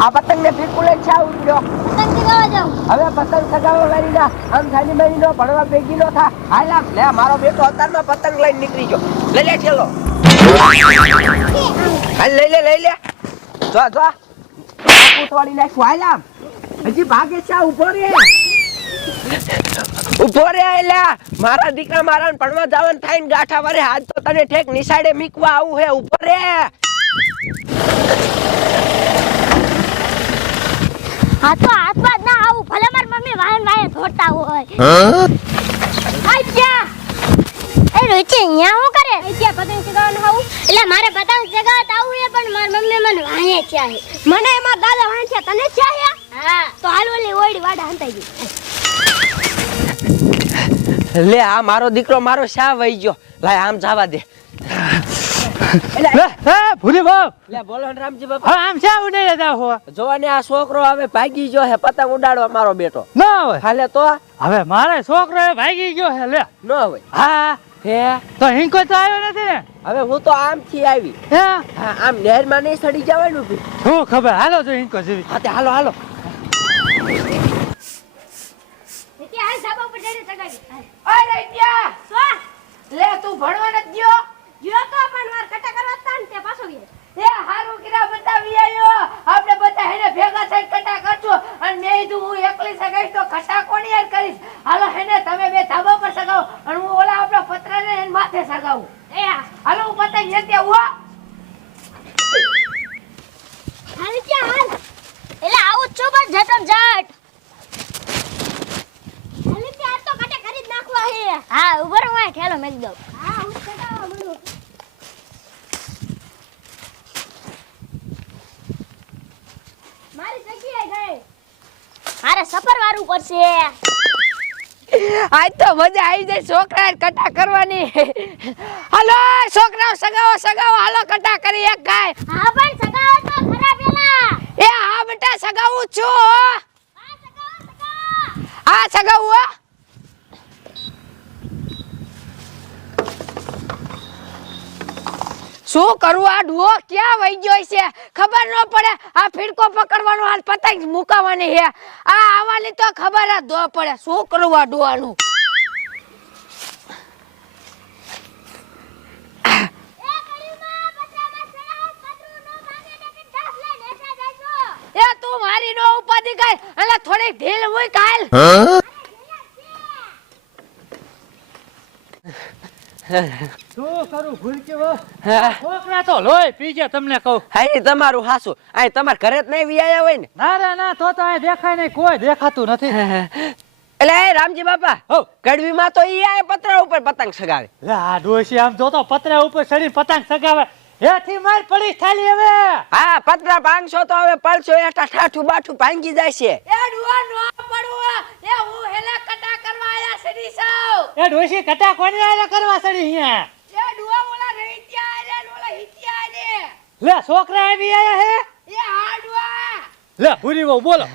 આ પતંગ ને ફીરકું લઈને છા ઉડ્યો. પતંગ જાઉં. હવે પતંગ સગાવવા વાળી ના આમ સાની મારી નો ભણવા ભેગી નો થા. હાલ લે મારો બેટો અત્યારમાં પતંગ લઈને નીકળી ગયો. લઈ લે હાલ લઈ લે લઈ લે. જો જો. ઉઠવાડી નાખ્યું હાલ હજી ભાગે છે ઊભો રે. ઊભો રે એલા મારા દીકરા મારા ભણવા જવાનું થાય ને ગાંઠા વરે. હાથ તો તને ઠેક નિશાળે મીકવા આવું હે. ઊભો રે. હા તો હાથમાં ના આવું. ભલે માર મમ્મી વાયન વાયન ધોતા હોય. હાચ્યા એ રોચે અહીંયા હું કરે? ત્યાં પતંગ ચગાવવાનું આવું એટલે મારે પતંગ ચગાવતા આવું હે પણ મારી મમ્મી મને વાહે ચાહે મને એમાં દાદા છે તને ચાહે હા? તો હાલ ઓલી ઓડી વાડા હંતાઈ ગઈ. લે આ મારો દીકરો મારો શા વહી ગયો? લાય આમ જવા દે. એલા, લે એ ભૂરી લે બોલો રામજી બાપા. આમ શા ઉડે જાવ હો જોવાને આ છોકરો હવે ભાગી ગયો હે પતંગ ઉડાડવા મારો બેટો. ન હોય. હાલે તો? હવે મારે છોકરો ભાગી ગયો હે લે. ન હોય. હા. હે? તો હિંકો તો આવ્યો નથી ને? હવે હું તો આમથી આવી. હે? આમ નહેરમાં નહીં સડી જવાનું ભઈ. શું ખબર? હાલો તો હિંકો જેવી. હા હાલો હાલો. ધાબા ઉપર જઈને ચગાવી અરે ત્યાં! શું લે તું ભણવા નથી ગયો? ગયો તો પણ માર કટા કરવા હતા ને તે પાછો ગયો. એ હારું કિરા બતાવી આયો. આપણે બધા હેને ભેગા થઈને કટા કરજો અને મેં કીધું હું એકલી સગાઈશ તો કટા કોની યાર કરીશ? હાલો હેને તમે બે ધાબા પર સગાવો. અને હું ઓલા આપણા પત્રને એને માથે સગાવું. એ હાલો હું પતંગ જતે આવું. હાલ ત્યાં હાલ. એટલે આવું છો પણ જતન જટ હાલ ત્યાં તો કટે કરી જ નાખવા હે હા ઉભર હું આ મેક દઉં. હા હું કટાવા મળું મારી જગ્યાએ ગઈ. મારે સફર વાળું પડશે. આજ તો મજા આવી જાય છોકરા કટા કરવાની. હાલો છોકરાઓ સગાવો સગાવો હાલો કટા કરી એક ગાય. હા પણ સગાવો તો ખરા પેલા. એ હા બેટા સગાવું છું હા. સગાવો સગાવો હા સગાવું હો. શું કરું? આ ડુઓ ક્યાં વહી ગયો છે? ખબર ન પડે. આ ફીડકો પકડવાનો હાલ પતંગ મુકાવાની હે આ આવવાની તો ખબર જ ન પડે. શું કરવું આ ડુઆનું એ તું મારી નો ઉપાધિ કર. એટલે થોડીક ઢીલ હોય હાલ. શું કરું ભૂલકી બહુ છોકરા તો લોહી પી ગયા તમને કહું. એ તમારું હાસું. આ તમાર ઘરે જ નહીં વિયાયા હોય ને? ના રે ના તો તો અહીં દેખાય નહીં કોઈ દેખાતું નથી. એટલે એ રામજી બાપા હો. કડવીમાં તો ઈ આય પતરા ઉપર પતંગ સગાવે. લે આ ડોશી આમ જોતો પતરા ઉપર ચડી પતંગ સગાવે. હેથી માર પડી ખાલી હવે. હા પતરા પાંચસો તો હવે પડશો એટા ઠાઠું બાઠું ભાંગી જાય છે એ ડુઆ નો પડવા એ હું હેલા કટા કરવા આયા સડી સૌ એ ડોશી કટા કોની આરે કરવા સડી અહીંયા? એ ડુઆ ઓલા રહીત્યા આરે ને ઓલા હિત્યા આરે લે છોકરા આવી આયા હે? એ હા ડુઆ લે ભૂરી બહુ બોલો.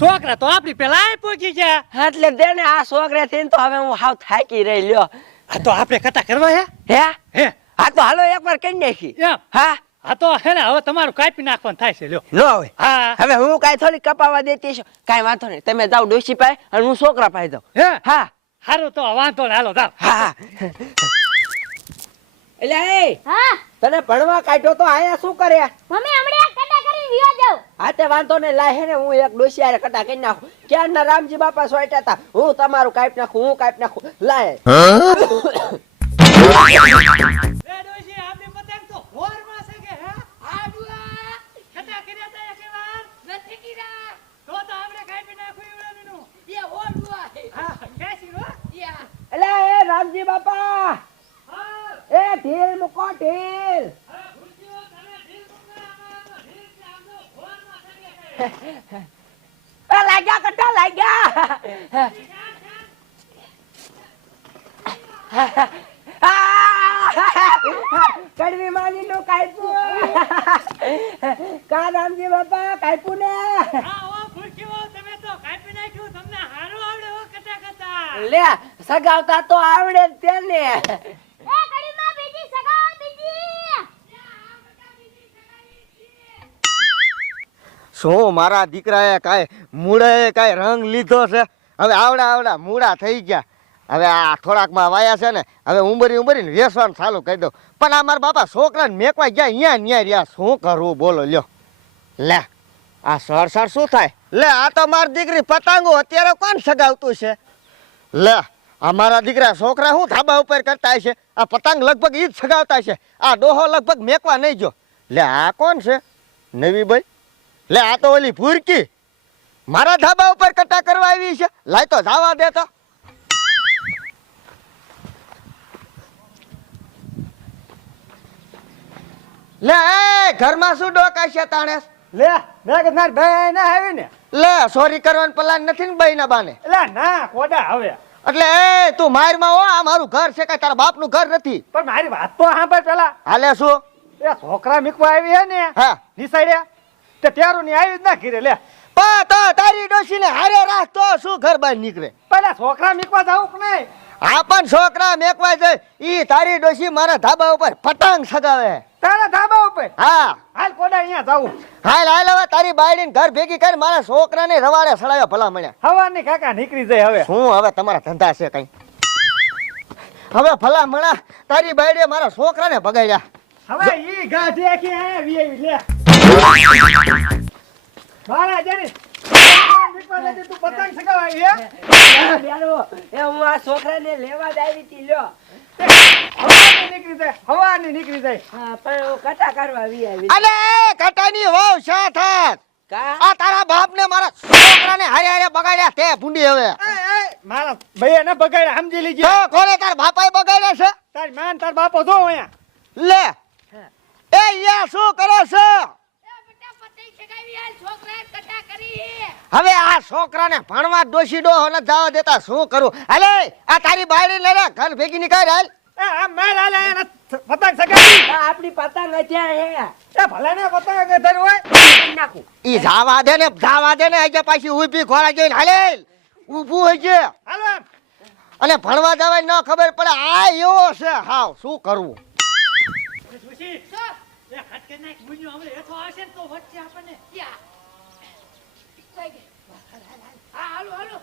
છોકરા તો આપણી પેલા આય પહોંચી ગયા. એટલે દેને આ છોકરા થઈને તો હવે હું હાવ થાકી રહી લ્યો. આ તો આપણે કટા કરવા હે? હે? હે? હા તો હાલો એકવાર કરી નાખી. હા હા. આ તો હે ને હવે તમારું કાપી નાખવાનું થાય છે લ્યો. લો હવે. હા. હવે હું કાંઈ થોડી કપાવા દેતી છું. કાંઈ વાંધો નહીં. તમે જાઓ ડોશી પાય અને હું છોકરા પાઈ જાઉં. હે? હા. હારું તો વાંધો ને હાલો જાવ હા. એટલે એ હા. તને ભણવા કાઢ્યો તો આયા શું કર્યા? મમ્મી હમણાં કટા કરી વિયો જાવ હા તે વાંધો ને લાહે ને હું એક ડોસી હારે કટા કરી નાખું. ક્યારના રામજી બાપા સોટ્યા હતા? હું તમારું કાઈપ નાખું હું કાઈપ નાખું. લાય. લે ડોશી આપણી પતંગ તો હોરમાં છે કે હે? તા તો તો આપણે એ એટલે એ રામજી બાપા. એ ઢીલ મૂકો ઢીલ. લાગ્યા કટા લાગ્યા. કડવી માની નું કાપ્યું. કા રામજી બાપા કાપ્યું ને? લે સગાવતા તો આવડે તેને શું મારા દીકરાએ કાંઈ મૂળે કાંઈ રંગ લીધો છે? હવે આવડા આવડા મૂળા થઈ ગયા. હવે આ થોડાકમાં વાયા છે ને હવે ઉંબરી ઉંબરીને વેસવાનું ચાલુ કહી દો પણ આ મારા બાપા છોકરાને મેકવા ગયા અહીંયા ન્યા રહ્યા. શું કરવું બોલો લ્યો. લે. આ સર સર શું થાય? લે, આ તો મારી દીકરી પતંગો, અત્યારે કોણ સગાવતું છે? લે, આ મારા દીકરા છોકરા શું ધાબા ઉપર કરતા છે આ પતંગ લગભગ ઈ જ સગાવતા છે આ ડોહો લગભગ મેકવા નહીં જો લે, આ કોણ છે? નવી ભાઈ લે, આ તો ઓલી ભૂરકી. મારા ધાબા ઉપર કટા કરવા આવી છે? લાય તો જવા દે તો. લે ઘરમાં શું ડોકાય છે તાણે? લે મેં કે મારી ભાઈ ના આવી ને. લે સોરી કરવાનું પ્લાન નથી ને ના બાને. લે ના કોડા હવે. એટલે એ તું મારમાં હો આ મારું ઘર છે કે તારા બાપનું ઘર નથી. પણ મારી વાત તો સાંભળ પેલા. હાલે શું? એ છોકરા મીકવા આવી હે ને હા. નિસાડ્યા તે ત્યારું ની આવી જ ના ઘીરે લે. પા તો તારી ડોશીને હારે રાખ તો શું ઘર બહાર નીકળે? પેલા છોકરા મીકવા જાવું કે નહીં? હા પણ છોકરા મેકવા જાય ઈ તારી ડોશી મારા ધાબા ઉપર પતંગ સગાવે. તારા ધાબા હા. હાલ કોડા અહીંયા જાવું? હાલ હાલ હવે તારી બાયડીને ઘર ભેગી કરી મારા છોકરાને રવાડે સડાયો ભલા મળ્યા. હવાની કાકા નીકળી જાય હવે. શું હવે તમારા ધંધા છે કઈ? હવે ભલા મળા તારી બાયડીએ મારા છોકરાને ભગાડ્યા હવે ઈ ગાઢી કે આવી લે. મારા જેની મીકવા તું પતંગ સગાવા આવી હે એ હું આ છોકરાને લેવા જ આવી લ્યો. નીકળી જાય હવાની નીકળી જાય. હા પણ કટા કરવા આવી આવી. અલે કટાની વાવ શા થાત. આ તારા બાપને મારા છોકરાને હારે હારે બગાડ્યા તે ભૂંડી હવે. મારા ભાઈ ને બગાડ્યા સમજી લીજે. તો કોને તાર બાપાએ બગાડ્યા છે? તારી માન તાર બાપો જો અહીંયા. લે. એ યા શું કરો છો એ બેટા પતંગ ચગાવી હાલ છોકરાએ કટા કરી હવે આ છોકરાને ભણવા દોષી ડોહો ન જવા દેતા શું કરું? હાલે આ તારી બાયડી લઈ લે ઘર ભેગી નીકળ હાલ. આપણી પતંગ હે. એ ભલે ને પતંગ કે ધર હોય. નાખું ઈ જાવા દે ને જાવા દે ને આજે પાછી ઊભી ખોળા જઈને હાલે. ઊભું હોય છે હાલો અને ભણવા જવાય ન ખબર પડે આ એવો છે. હાવ શું કરવું? એ ખટકે નાખ. મુન્યો હમણે હેઠો આવશે ને તો વચ્ચે આપણને. યા. હા હાલો હાલો.